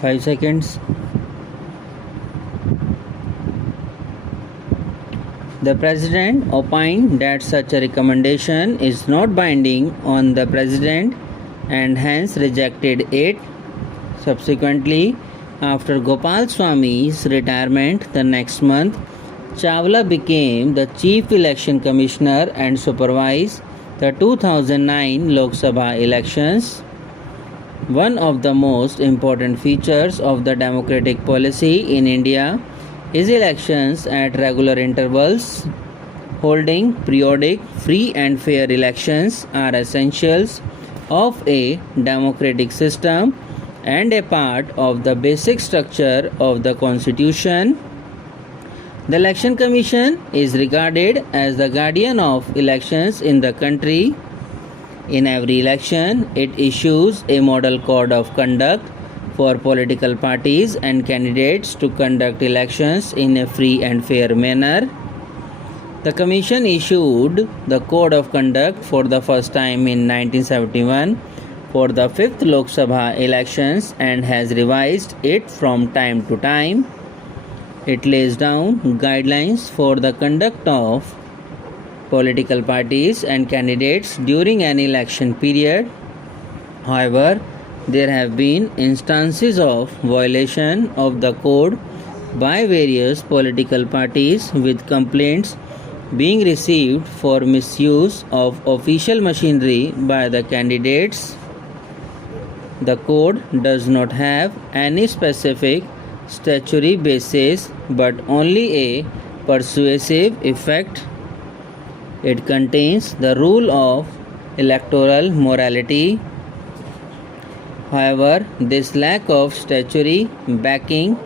5 seconds. The President opined that such a recommendation is not binding on the President and hence rejected it. Subsequently, after Gopal Swami's retirement the next month, Chawla became the Chief Election Commissioner and supervised the 2009 Lok Sabha elections. One of the most important features of the democratic policy in India is elections at regular intervals. Holding periodic, free and fair elections are essentials of a democratic system and a part of the basic structure of the Constitution. The Election Commission is regarded as the guardian of elections in the country. In every election, it issues a model code of conduct for political parties and candidates to conduct elections in a free and fair manner. The Commission issued the Code of Conduct for the first time in 1971 for the 5th Lok Sabha elections and has revised it from time to time. It lays down guidelines for the conduct of political parties and candidates during an election period. However, there have been instances of violation of the code by various political parties, with complaints being received for misuse of official machinery by the candidates. The code does not have any specific statutory basis but only a persuasive effect. It contains the rule of electoral morality. However, this lack of statutory backing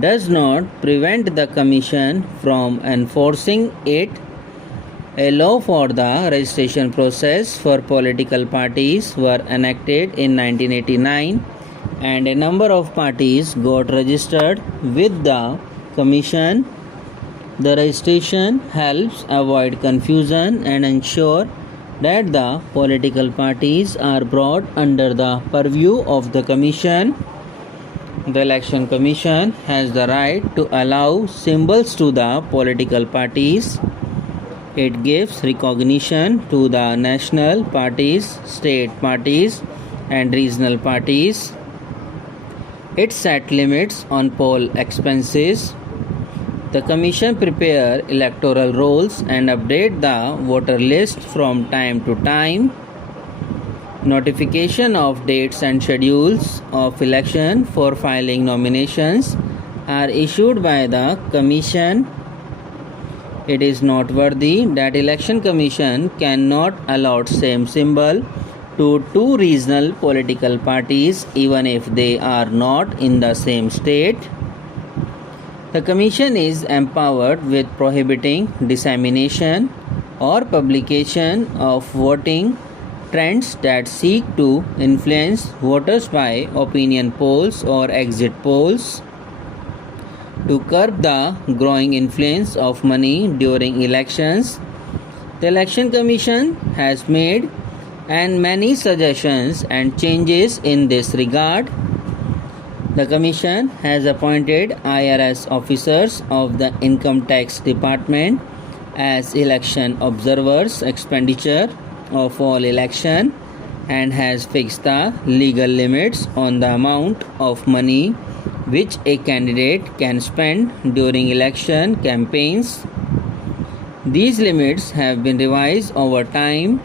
does not prevent the Commission from enforcing it. A law for the registration process for political parties were enacted in 1989 and a number of parties got registered with the Commission. The registration helps avoid confusion and ensure that the political parties are brought under the purview of the Commission. The Election Commission has the right to allow symbols to the political parties. It gives recognition to the national parties, state parties, and regional parties. It sets limits on poll expenses. The Commission prepare electoral rolls and update the voter list from time to time. Notification of dates and schedules of election for filing nominations are issued by the Commission. It is noteworthy that Election Commission cannot allot same symbol to two regional political parties even if they are not in the same state. The Commission is empowered with prohibiting dissemination or publication of voting trends that seek to influence voters by opinion polls or exit polls. To curb the growing influence of money during elections, the Election Commission has made many suggestions and changes in this regard. The Commission has appointed IRS officers of the Income Tax Department as election observers expenditure of all election and has fixed the legal limits on the amount of money which a candidate can spend during election campaigns. These limits have been revised over time.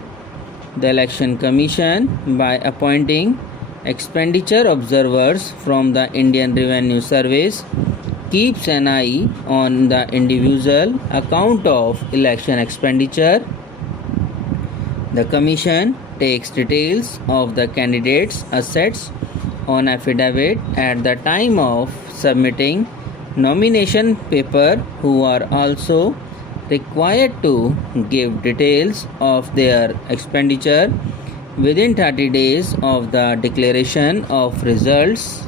The Election Commission, by appointing expenditure observers from the Indian Revenue Service, keeps an eye on the individual account of election expenditure. The Commission takes details of the candidate's assets on affidavit at the time of submitting nomination paper, who are also required to give details of their expenditure within 30 days of the declaration of results.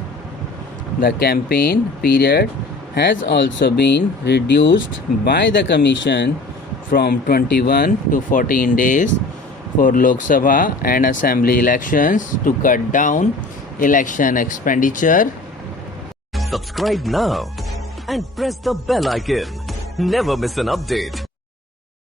The campaign period has also been reduced by the Commission from 21 to 14 days for Lok Sabha and Assembly elections to cut down election expenditure. Subscribe now and press the bell icon. Never miss an update.